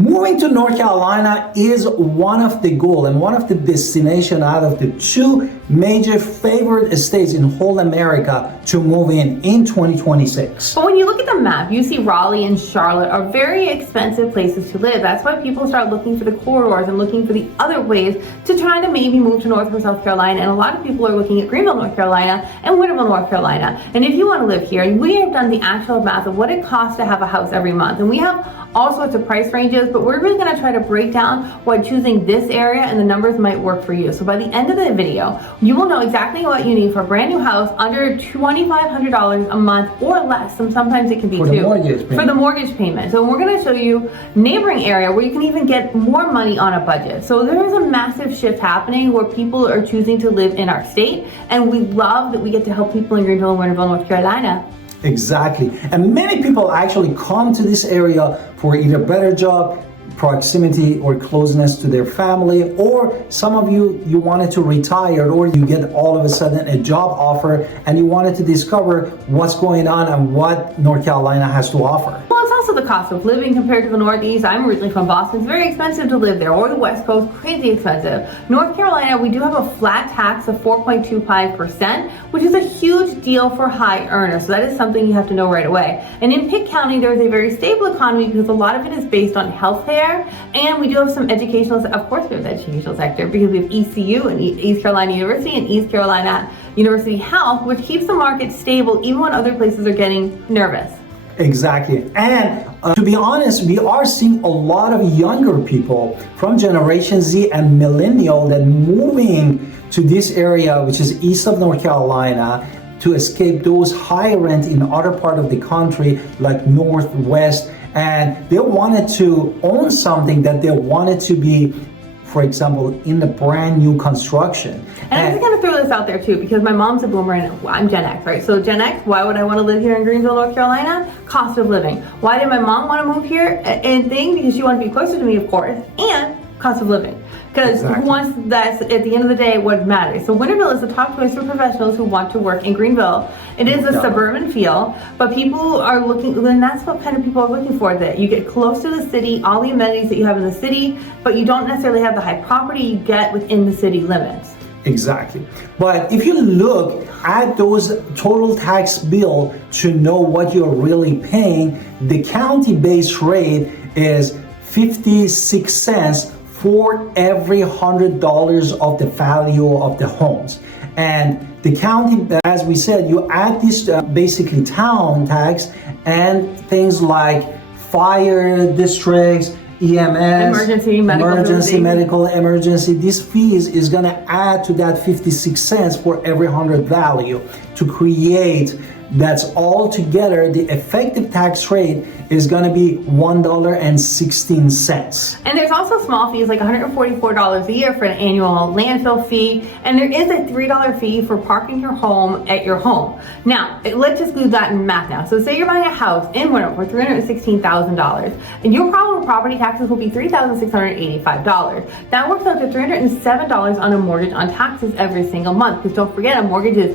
Moving to North Carolina is one of the goals and one of the destinations out of the two major favorite states in whole America to move in 2026. But when you look at the map, you see Raleigh and Charlotte are very expensive places to live. That's why people start looking for the corridors and looking for the other ways to try to maybe move to North or South Carolina. And a lot of people are looking at Greenville, North Carolina and Winterville, North Carolina. And if you want to live here, we have done the actual math of what it costs to have a house every month. And we have all sorts of price ranges, but we're really going to try to break down why choosing this area and the numbers might work for you. So by the end of the video, you will know exactly what you need for a brand new house under $2,500 a month or less. Sometimes it can be for the mortgage payment. So we're going to show you neighboring area where you can even get more money on a budget. So there is a massive shift happening where people are choosing to live in our state, and we love that we get to help people in Greenville and Winterville, North Carolina. Exactly. And many people actually come to this area for either better job, proximity or closeness to their family, or some of you wanted to retire, or you get all of a sudden a job offer and you wanted to discover what's going on and what North Carolina has to offer. Well, it's also the cost of living compared to the Northeast. I'm originally from Boston. It's very expensive to live there, or the West Coast, crazy expensive. North Carolina, we do have a flat tax of 4.25%, which is a huge deal for high earners. So that is something you have to know right away. And in Pitt County, there is a very stable economy because a lot of it is based on healthcare, and we do have some educational, of course we have the educational sector because we have ECU and East Carolina University and East Carolina University Health, which keeps the market stable even when other places are getting nervous. Exactly. And to be honest, we are seeing a lot of younger people from Generation Z and Millennial that moving to this area, which is east of North Carolina, to escape those high rent in other part of the country like Northwest. And they wanted to own something that they wanted to be, for example, in the brand new construction. And I'm just gonna throw this out there too, because my mom's a boomer and I'm Gen X, right? So Gen X, why would I want to live here in Greenville, North Carolina? Cost of living. Why did my mom want to move here? And because she wanted to be closer to me, of course, and cost of living. Because once that's at the end of the day what matters. So Winterville is the top choice for professionals who want to work in Greenville. It is a suburban feel, but people are looking, and that's what kind of people are looking for, that you get close to the city, all the amenities that you have in the city, but you don't necessarily have the high property you get within the city limits. Exactly. But if you look at those total tax bill to know what you're really paying, the county base rate is 56 cents for every $100 of the value of the homes. And the county, as we said, you add this basically town tax and things like fire districts, EMS, medical emergency. This fees is going to add to that 56 cents for every 100 value to create. That's all together, the effective tax rate is going to be $1.16. And there's also small fees like $144 a year for an annual landfill fee, and there is a $3 fee for parking your home at your home. Now, let's just do that in math now. So say you're buying a house in Winterville for $316,000, and your probable property taxes will be $3,685. That works out to $307 on a mortgage on taxes every single month, because don't forget, a mortgage is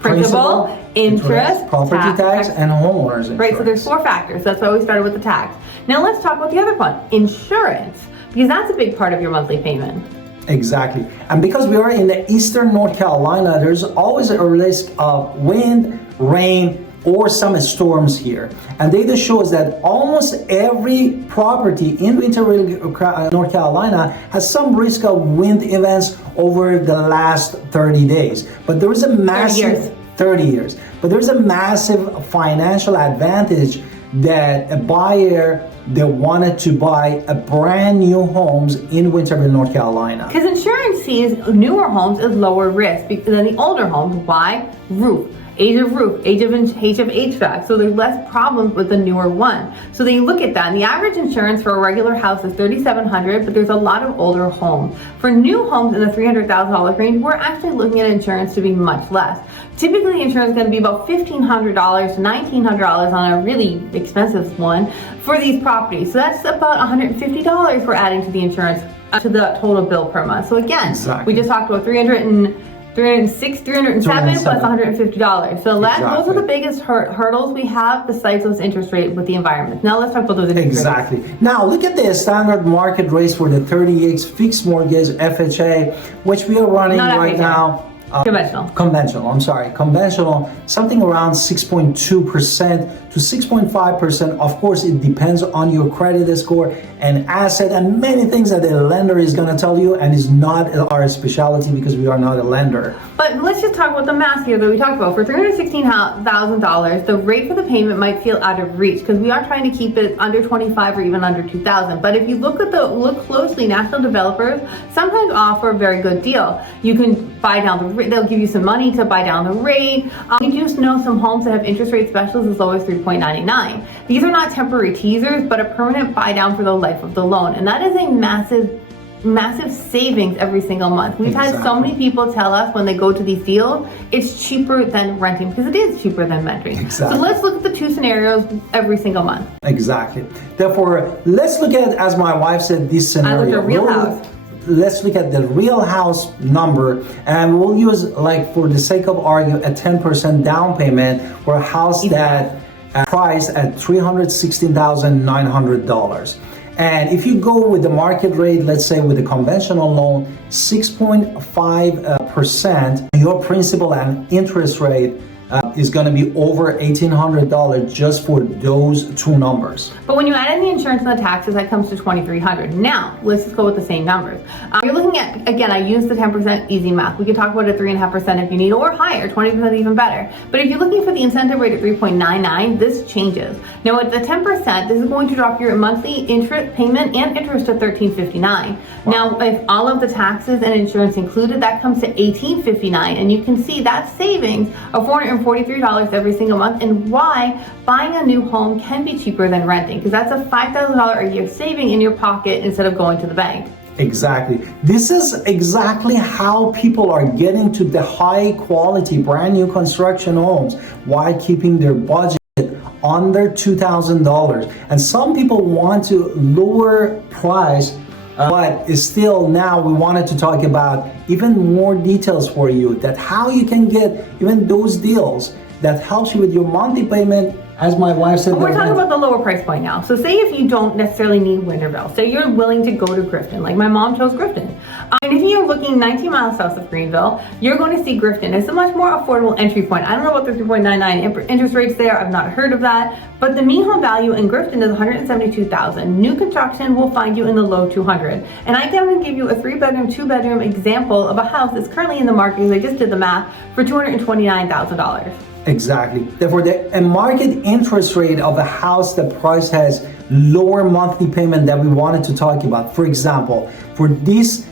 principal, interest, property tax, and homeowners insurance. Right, so there's 4 factors. That's why we started with the tax. Now let's talk about the other one, insurance, because that's a big part of your monthly payment. Exactly. And because we are in the eastern North Carolina, there's always a risk of wind, rain, or some storms here. And data shows that almost every property in Winterville, North Carolina has some risk of wind events over the last 30 days. But there is a massive 30 years. But there's a massive financial advantage that a buyer that wanted to buy a brand new homes in Winterville, North Carolina. Because insurance sees newer homes as lower risk than the older homes. Why? Roof. Age of roof, age of HVAC, so there's less problems with the newer one. So they look at that, and the average insurance for a regular house is $3,700, but there's a lot of older homes. For new homes in the $300,000 range, we're actually looking at insurance to be much less. Typically, insurance is going to be about $1,500 to $1,900 on a really expensive one for these properties. So that's about $150 we're adding to the insurance, to the total bill per month. So again, we just talked about $300 306, 307 plus $150. So those are the biggest hurdles we have besides those interest rate with the environment. Now let's talk about those interest rates. Now look at the standard market rates for the 30X fixed mortgage FHA, which we are running right now. Conventional, something around 6.2% to 6.5%. Of course, it depends on your credit score and asset and many things that the lender is going to tell you, and is not our specialty because we are not a lender. But let's just talk about the math here that we talked about. For $316,000, the rate for the payment might feel out of reach because we are trying to keep it under 25 or even under 2,000. But if you look closely, national developers sometimes offer a very good deal. You can buy down the rate. They'll give you some money to buy down the rate. We do know some homes that have interest rate specials as low as 3.99. These are not temporary teasers, but a permanent buy down for the life of the loan. And that is a massive savings every single month. We've had so many people tell us when they go to these deals, it's cheaper than renting, because it is cheaper than renting. So let's look at the two scenarios every single month. Therefore, let's look at, as my wife said, this scenario. I looked at real house. Let's look at the real house number, and we'll use, like, for the sake of argument, a 10% down payment for a house that priced at $316,900. And if you go with the market rate, let's say with a conventional loan, 6.5%, your principal and interest rate is going to be over $1,800 just for those two numbers. But when you add in the insurance and the taxes, that comes to $2,300. Now, let's just go with the same numbers. You're looking at, again, I use the 10% easy math. We can talk about a 3.5% if you need, or higher, 20% even better. But if you're looking for the incentive rate at 3.99, this changes. Now, at the 10%, this is going to drop your monthly interest payment and interest to $1,359. Now, if all of the taxes and insurance included, that comes to $1,859, and you can see that savings of $443 every single month, and why buying a new home can be cheaper than renting, because that's a $5,000 a year saving in your pocket instead of going to the bank. Exactly. This is exactly how people are getting to the high quality brand new construction homes while keeping their budget under $2,000. And some people want to lower price, but still, now we wanted to talk about even more details for you, that how you can get even those deals that helps you with your monthly payment. As my wife said, we're talking about the lower price point now. So say if you don't necessarily need Winterville, say you're willing to go to Grifton, like my mom chose Grifton. And if you're looking 19 miles south of Greenville, you're going to see Grifton. It's a much more affordable entry point. I don't know about the 3.99 interest rates there. I've not heard of that. But the mean home value in Grifton is $172,000. New construction will find you in the low 200. And I can give you a 3-bedroom, 2-bedroom example of a house that's currently in the market, because I just did the math, for $229,000. Exactly. Therefore, the market interest rate of a house that price has lower monthly payment that we wanted to talk about. For example, for these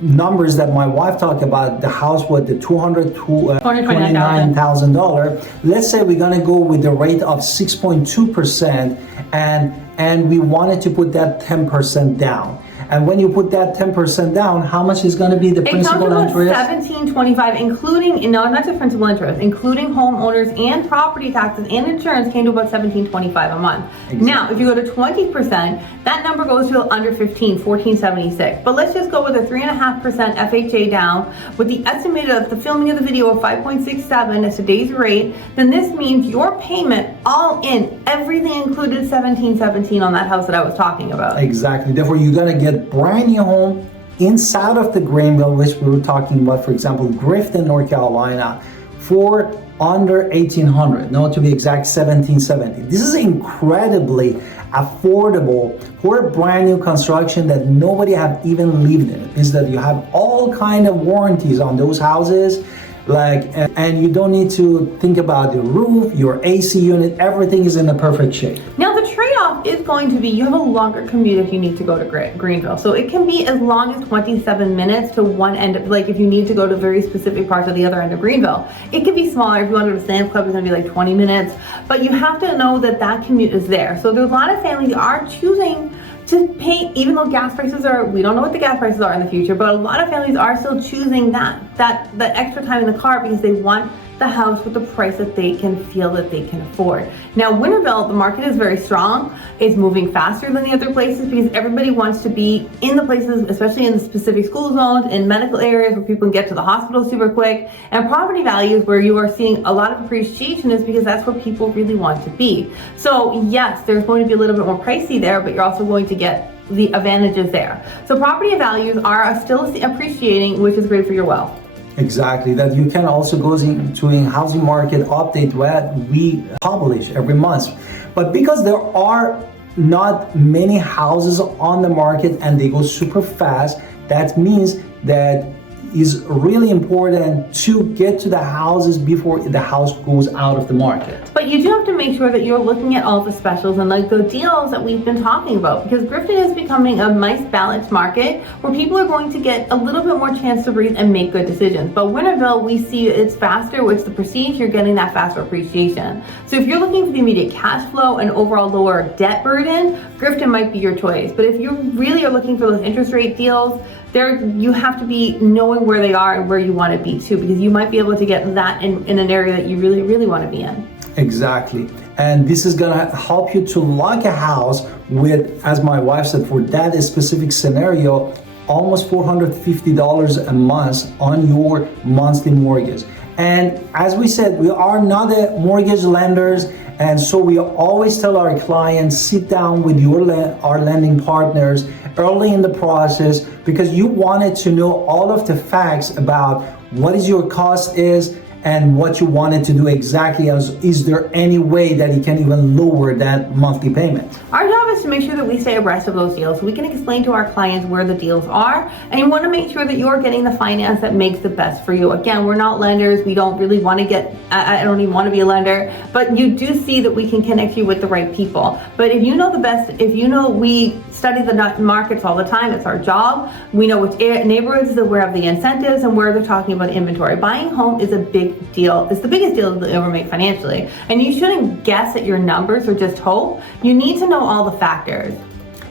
numbers that my wife talked about, the house with the $229,000. Let's say we're gonna go with the rate of 6.2%, and we wanted to put that 10% down. And when you put that 10% down, how much is going to be the principal interest? It comes to $1,725, including, no, not just principal interest, including homeowners and property taxes and insurance, came to about $1,725 a month. Exactly. Now, if you go to 20%, that number goes to under $1,476. But let's just go with a 3.5% FHA down, with the estimated of the filming of the video of 5.67 as today's rate. Then this means your payment, all in, everything included, $1,717 on that house that I was talking about. Exactly. Therefore, you're going to get brand new home inside of the Greenville, which we were talking about, for example, Grifton, North Carolina, for under $1,800, no, to be exact, $1,770. This is incredibly affordable for a brand new construction that nobody have even lived in. Is that you have all kind of warranties on those houses, like, and you don't need to think about the roof, your AC unit, everything is in the perfect shape. Now the trade-off is going to be you have a longer commute if you need to go to Greenville. So it can be as long as 27 minutes to one end of, like if you need to go to very specific parts of the other end of Greenville. It can be smaller. If you want to go to Sam's Club, it's going to be like 20 minutes. But you have to know that that commute is there. So there's a lot of families are choosing to pay, even though gas prices are, we don't know what the gas prices are in the future, but a lot of families are still choosing that extra time in the car because they want the house with the price that they can feel that they can afford. Now, Winterville, the market is very strong. It's moving faster than the other places because everybody wants to be in the places, especially in the specific school zones, in medical areas where people can get to the hospital super quick. And property values where you are seeing a lot of appreciation is because that's where people really want to be. So yes, there's going to be a little bit more pricey there, but you're also going to get the advantages there. So property values are still appreciating, which is great for your wealth. Exactly, that you can also go into a housing market update that we publish every month. But because there are not many houses on the market and they go super fast, that means that is really important to get to the houses before the house goes out of the market. But you do have to make sure that you're looking at all the specials and like the deals that we've been talking about, because Grifton is becoming a nice balanced market where people are going to get a little bit more chance to breathe and make good decisions. But Winterville, we see it's faster, it's the prestige, you're getting that faster appreciation. So if you're looking for the immediate cash flow and overall lower debt burden, Grifton might be your choice. But if you really are looking for those interest rate deals, there you have to be knowing where they are and where you want to be too, because you might be able to get that in an area that you really, really want to be in. Exactly. And this is gonna help you to lock a house with, as my wife said, for that specific scenario, almost $450 a month on your monthly mortgage. And as we said, we are not a mortgage lenders, and so we always tell our clients, sit down with our lending partners early in the process, because you wanted to know all of the facts about what is your cost is and what you wanted to do exactly. Is there any way that you can even lower that monthly payment? Our job is to make sure that we stay abreast of those deals so we can explain to our clients where the deals are, and you want to make sure that you're getting the finance that makes the best for you. Again, we're not lenders. We don't really want to get, I don't even want to be a lender, but you do see that we can connect you with the right people. But if you know the best, if you know we study the markets all the time, it's our job. We know which neighborhoods that we have the incentives and where they're talking about inventory. Buying home is a big deal. It's the biggest deal that you'll ever make financially. And you shouldn't guess at your numbers or just hope. You need to know all the factors.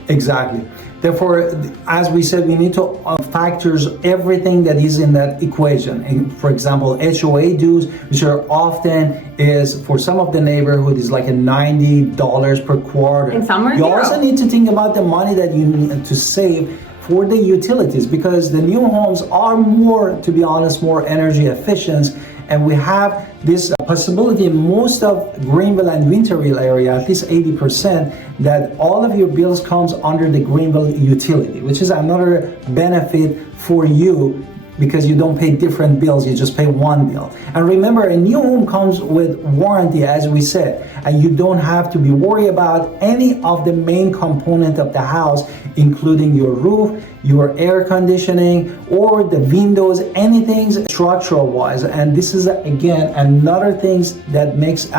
Exactly. Therefore, as we said, we need to factors everything that is in that equation. And for example, HOA dues, which are often is for some of the neighborhood is like a $90 per quarter. And some are you zero. Also need to think about the money that you need to save for the utilities, because the new homes are more, to be honest, more energy efficient. And we have this possibility in most of Greenville and Winterville area, at least 80%, that all of your bills comes under the Greenville utility, which is another benefit for you, because you don't pay different bills, you just pay one bill. And remember, a new home comes with warranty, as we said, and you don't have to be worried about any of the main component of the house, including your roof, your air conditioning, or the windows, anything structural wise. And this is again another things that makes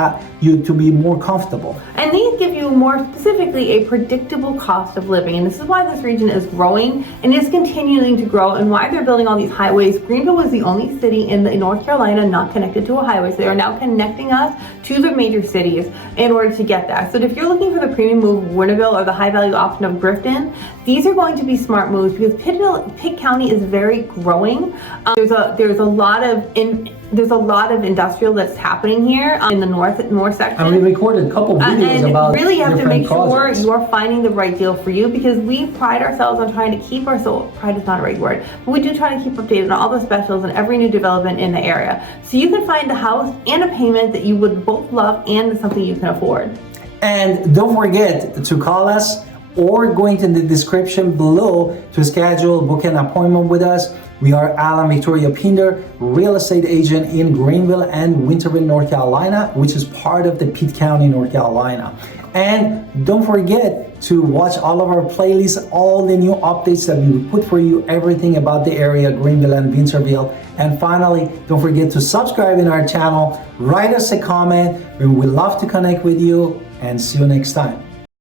you to be more comfortable. And these give you more specifically a predictable cost of living. And this is why this region is growing and is continuing to grow, and why they're building all these highways. Greenville was the only city in North Carolina not connected to a highway. So they are now connecting us to the major cities in order to get that. So if you're looking for the premium move of Winterville or the high value option of Grifton, these are going to be smart moves, because Pitt County is very growing. There's a lot of industrial that's happening here in the north section. And we recorded a couple videos about really you have to make sure causes. you're finding the right deal for you, because we pride ourselves on trying to keep pride is not a right word, but we do try to keep updated on all the specials and every new development in the area. So you can find a house and a payment that you would both love and something you can afford. And don't forget to call us or go into the description below to schedule, book an appointment with us. We are Alan Victoria Pinder, real estate agent in Greenville and Winterville, North Carolina, which is part of the Pitt County, North Carolina. And don't forget to watch all of our playlists, all the new updates that we put for you, everything about the area, Greenville and Winterville. And finally, don't forget to subscribe in our channel, write us a comment. We would love to connect with you, and see you next time.